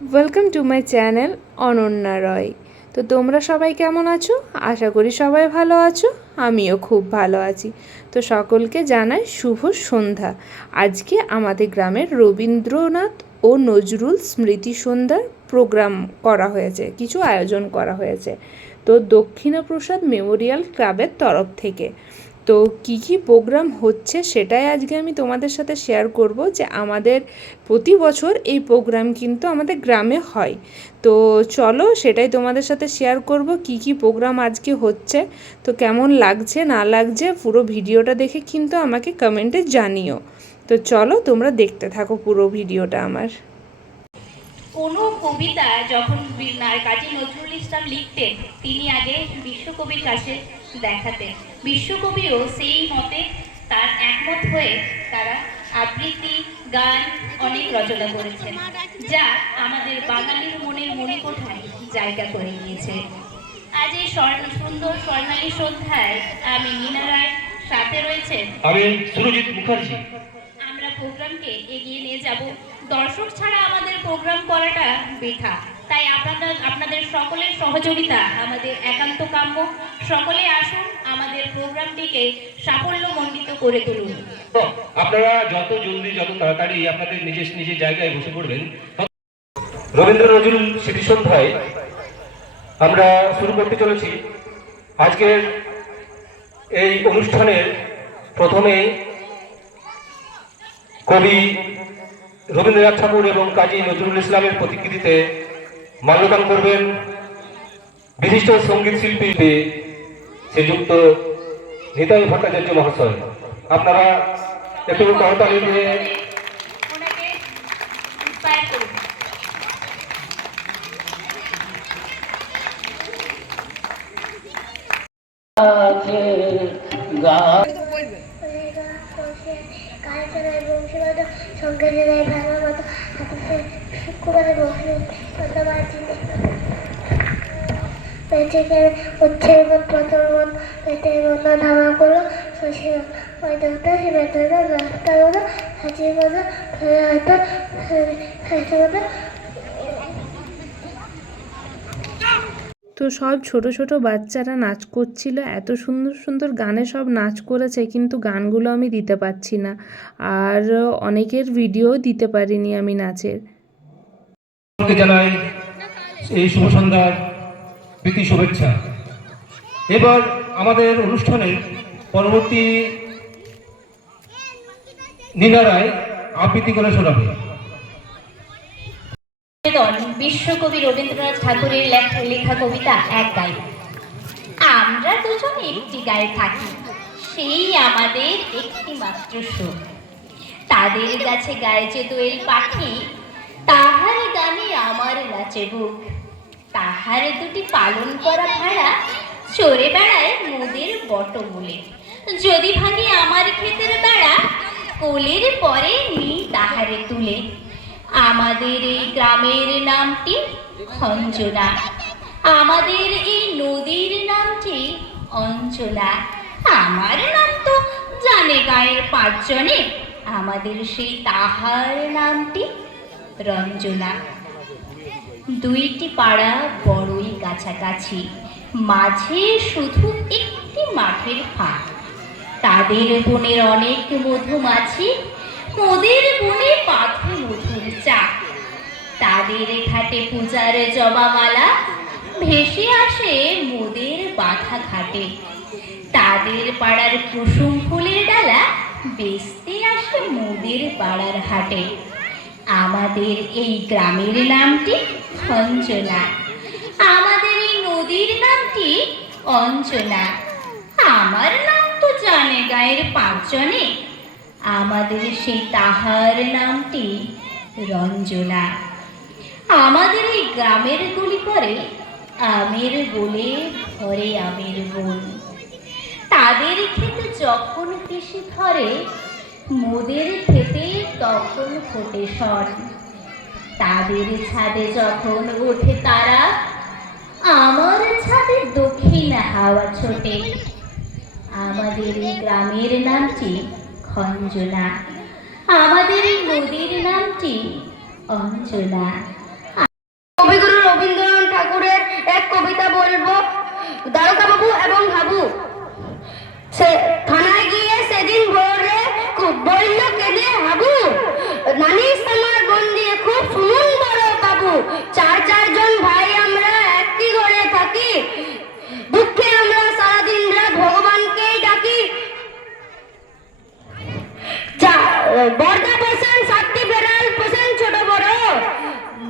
Welcome to my channel Ananya Roy তো তোমরা সবাই কেমন আছো? আশা করি সবাই ভালো আছো, আমিও খুব ভালো আছি। তো সকলকে জানাই শুভ সন্ধ্যা। আজকে আমাদের গ্রামের রবীন্দ্রনাথ ও নজরুল স্মৃতি সন্ধ্যার প্রোগ্রাম করা হয়েছে, কিছু আয়োজন করা হয়েছে। তো দক্ষিণপ্রসাদ মেমোরিয়াল ক্লাবের তরফ থেকে। তো কী কী প্রোগ্রাম হচ্ছে সেটাই আজকে আমি তোমাদের সাথে শেয়ার করব যে আমাদের প্রতি বছর এই প্রোগ্রাম কিন্তু আমাদের গ্রামে হয়। তো চলো সেটাই তোমাদের সাথে শেয়ার করব কি কি প্রোগ্রাম আজকে হচ্ছে। তো কেমন লাগছে, না লাগছে পুরো ভিডিওটা দেখে কিন্তু আমাকে কমেন্টে জানিও। তো চলো তোমরা দেখতে থাকো পুরো ভিডিওটা আমার। কোনো কবিতা যখন কাজী নজরুল ইসলাম লিখতেন, তিনি আগে বিশ্বকবির কাছে দেখাতেন বিশ্বকবিও সেই মতে তার একমত হয়ে তারা আবৃত্তি গান অনেক রচনা করেছেন যা আমাদের বাঙালির মনের মণিকোঠায় জায়গা করে নিয়েছে। আজ এই স্বর্ণ সুন্দর স্বর্ণালী সন্ধ্যায় আমি মিনা রায় সাথে রয়েছেন। আমি সুরজিৎ মুখার্জি। আমরা প্রোগ্রামকে এগিয়ে নিয়ে যাব। দর্শক ছাড়া আমাদের প্রোগ্রাম করাটা বৃথা। তাই আপনাদের আপনাদের সকলের সহযোগিতা আমাদের একান্ত কাম্য। সকলে আসুন আমাদের প্রোগ্রামটিকে সাফল্যমণ্ডিত করে তুলুন। আপনারা যত জলদি যত তাড়াতাড়ি আপনাদের নিজের নিজের জায়গায় বসে পড়বেন রবীন্দ্র নজরুল স্মৃতি সন্ধ্যায় আমরা শুরু করতে চলেছি। আজকের এই অনুষ্ঠানের প্রথমেই কবি রবীন্দ্রনাথ ঠাকুর এবং কাজী নজরুল ইসলামের প্রতিকৃতিতে মাল্যদান করবেন বিশিষ্ট সংগীত শিল্পী শ্রীযুক্ত নিতাই ভট্টাচার্য মহাশয় আপনারা একটু করতালি দিয়ে জেলায় ভাঙার মতো হাতে শুক্রবারে বসে মন প্রথম মন পেটে মন ধামা করল। শশী ওই দেবতা সে বেতনা রাস্তা হলো হাজির মতো ফেলে হয়তো হাসতে মতো তো সব ছোট ছোট বাচ্চারা নাচ করছিল এত সুন্দর সুন্দর গানে সব নাচ করেছে কিন্তু গানগুলো আমি দিতে পারছি না। আর অনেকের ভিডিও দিতে পারিনি আমি নাচের। জানাই এই শুভ সন্ধ্যার প্রীতি শুভেচ্ছা। এবার আমাদের অনুষ্ঠানের পরবর্তী নিনারায় আবৃত্তি করে শোনাবে। বিশ্বকবি রবীন্দ্রনাথ ঠাকুরের লেখা কবিতা এক গায়ে। আমরা দুজন একটি গায়ে থাকি, সেই আমাদের একটি মাত্র সুর। তাদের গাছে যে দোয়েল পাখি, তাহার গানে আমার নাচে বুক। তাহার দুটি পালন করা ভাড়া চড়ে বেড়ায় মোদের বটমূলে। যদি ভাঙে আমার ক্ষেতের বেড়া, কোলের পরে নি তাহারে তুলে। আমাদের এই গ্রামের নামটি খঞ্জনা। আমাদের এই নদীর নামটি অঞ্জনা। আমার নাম তো জানে গায়ের পাঁচজনে। আমাদের সেই তাহার নামটি রঞ্জনা। দুইটি পাড়া বড়ই কাছাকাছি। মাঝে শুধু একটি মাঠের ফাঁক। তাদের বনের অনেক মধুমাছি, মোদের বনে পাথে মধুর চা তাদের ঘাটে পূজার জবামালা, ভেসে আসে মোদের বাধা ঘাটে। তাদের পাড়ার কুসুম ফুলের ডালা, বেচতে আসে মোদের পাড়ার হাটে। আমাদের এই গ্রামের নামটি অঞ্জনা। আমাদের এই নদীর নামটি অঞ্জনা। আমার নাম তো জানে গায়ের পাঁচজনে। আমাদের সেই তাহার নামটি রঞ্জনা। আমাদের এই গ্রামের গলি পরে আমের বলে ভরে আমের বন। তাদের খেতে যখন কৃষি ধরে মোদের খেতে তখন ফোটে সন তাদের ছাদে যখন ওঠে তারা, আমার ছাদে দক্ষিণ হাওয়া ছোটে। আমাদের এই গ্রামের নামটি খঞ্জনা। আমাদের এই নদীর নামটি অঞ্জনা।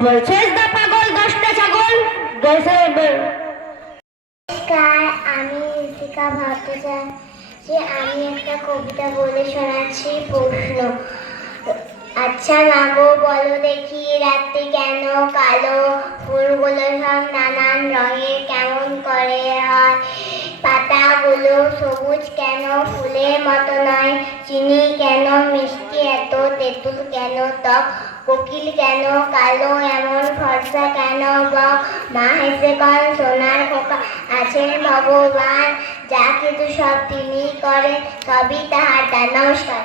বলছিস না পাগল দশটা ছাগল। বলছে নমস্কার আমি ঋতিকা ভট্টাচার্য আমি একটা কবিতা বলে শোনাচ্ছি, প্রশ্ন। আচ্ছা মাগো বলো দেখি, রাত্রি কেন? কালো ফুলগুলো সব নানান রঙের কেমন করে হয়? পাতাগুলো সবুজ কেন? ফুলের মতো নয়। চিনি কেন? মিষ্টি এত? তেঁতুল কেন? টক কোকিল কেন, কালো এমন ফর্সা কেন বক মা হেসে কর সোনার খোকা আছেন ভগবান, যা কিছু সব তিনি করে, সবই তাহার। নমস্কার।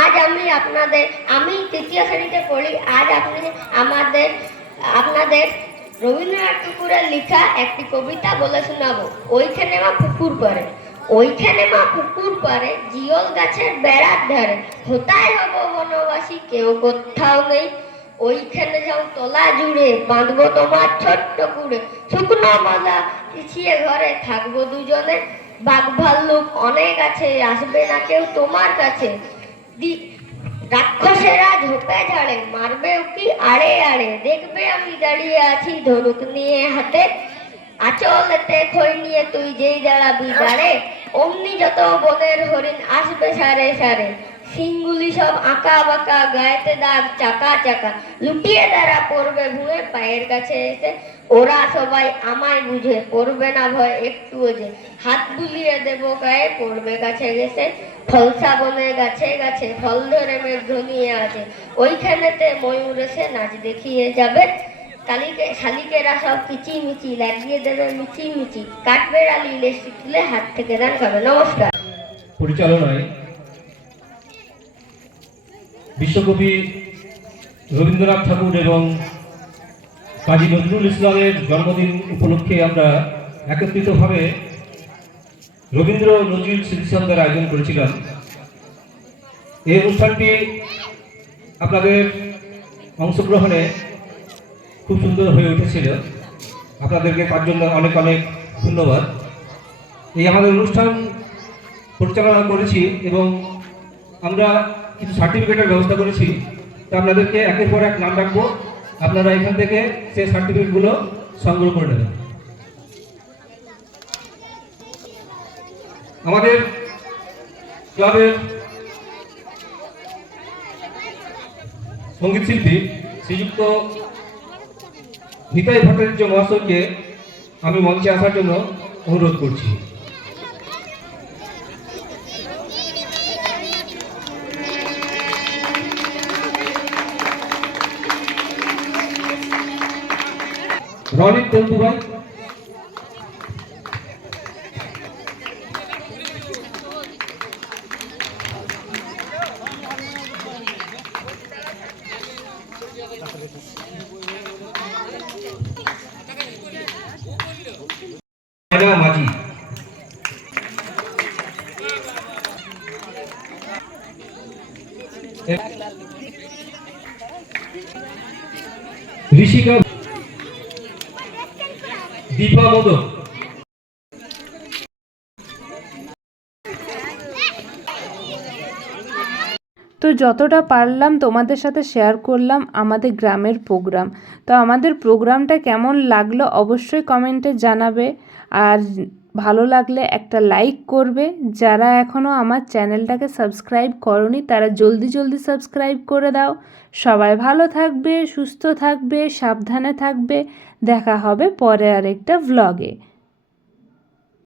আজ আমি আপনাদের, আমি তৃতীয় শ্রেণীতে পড়ি, আজ আপনি আমাদের, আপনাদের রবীন্দ্রনাথ ঠাকুরের লেখা একটি কবিতা বলে শোনাবো। ওইখানে মা পুকুর পারে ওইখানে মা পুকুর পারে জিওল গাছের বেড়ার ধারে। হোতায় হব বনবাসী, কেউ কোথাও নেই। ওইখানে যাও তলা জুড়ে, বাঁধবো তোমার ছোট্ট কুড়ে। শুকনো মালা পিছিয়ে ঘরে থাকব দুজনে। বাঘ ভাল্লুক অনেক আছে, আসবে না কেউ তোমার কাছে। রাক্ষসেরা ঝোপে ঝাড়ে মারবে কি আড়ে আড়ে? দেখবে আমি দাঁড়িয়ে আছি ধনুক নিয়ে হাতে। আচলেতে খই নিয়ে তুই যেই দাঁড়াবি দাঁড়ে অমনি যত বনের হরিণ আসবে সারে সারে। সিংগুলি সব আঁকা বাঁকা, গায়েতে দাগ চাকা চাকা। লুটিয়ে দাঁড়া পড়বে ভুঁয়ে পায়ের কাছে এসে। ওরা সবাই আমায় বুঝে, পড়বে না ভয় একটু যে। হাত বুলিয়ে দেব গায়ে, পড়বে কাছে গেছে ফলসা বনে গাছে গাছে, ফল ধরে মেঘ ঘনিয়ে আছে। ওইখানেতে ময়ূর এসে নাচ দেখিয়ে যাবে। কালিকে, শালিকেরা সব কিচি মিচি লাগিয়ে দেবে মিচি মিচি কাটবে রালি, লেসি হাত থেকে দান খাবে। নমস্কার। পরিচালনায় বিশ্বকবি রবীন্দ্রনাথ ঠাকুর এবং কাজী নজরুল ইসলামের জন্মদিন উপলক্ষে আমরা একত্রিতভাবে রবীন্দ্র নজরুল স্মৃতিসন্ধ্যার আয়োজন করেছিলাম। এই অনুষ্ঠানটি আপনাদের অংশগ্রহণে খুব সুন্দর হয়ে উঠেছিল। আপনাদেরকে তার জন্য অনেক অনেক ধন্যবাদ। এই আমাদের অনুষ্ঠান পরিচালনা করেছি এবং আমরা কিছু সার্টিফিকেটের ব্যবস্থা করেছি। তা আপনাদেরকে একের পর এক নাম রাখব। আপনারা এখান থেকে সেই সার্টিফিকেটগুলো সংগ্রহ করে নেবেন। আমাদের ক্লাবের সংগীত শিল্পী শ্রীযুক্ত নিতাই ভট্টাচার্য মহাশয়কে আমি মঞ্চে আসার জন্য অনুরোধ করছি। রনিত তন্তু ভাই માજી ઋષિકા દીપા મોદક যতটা পারলাম তোমাদের সাথে শেয়ার করলাম আমাদের গ্রামের প্রোগ্রাম তো আমাদের প্রোগ্রামটা কেমন লাগল অবশ্যই কমেন্টে জানাবে। আর ভালো লাগলে একটা লাইক করবে। যারা এখনও আমার চ্যানেলটাকে সাবস্ক্রাইব করনি, তারা জলদি জলদি সাবস্ক্রাইব করে দাও। সবাই ভালো থাকবে, সুস্থ থাকবে, সাবধানে থাকবে। দেখা হবে পরে আরেকটা ভ্লগে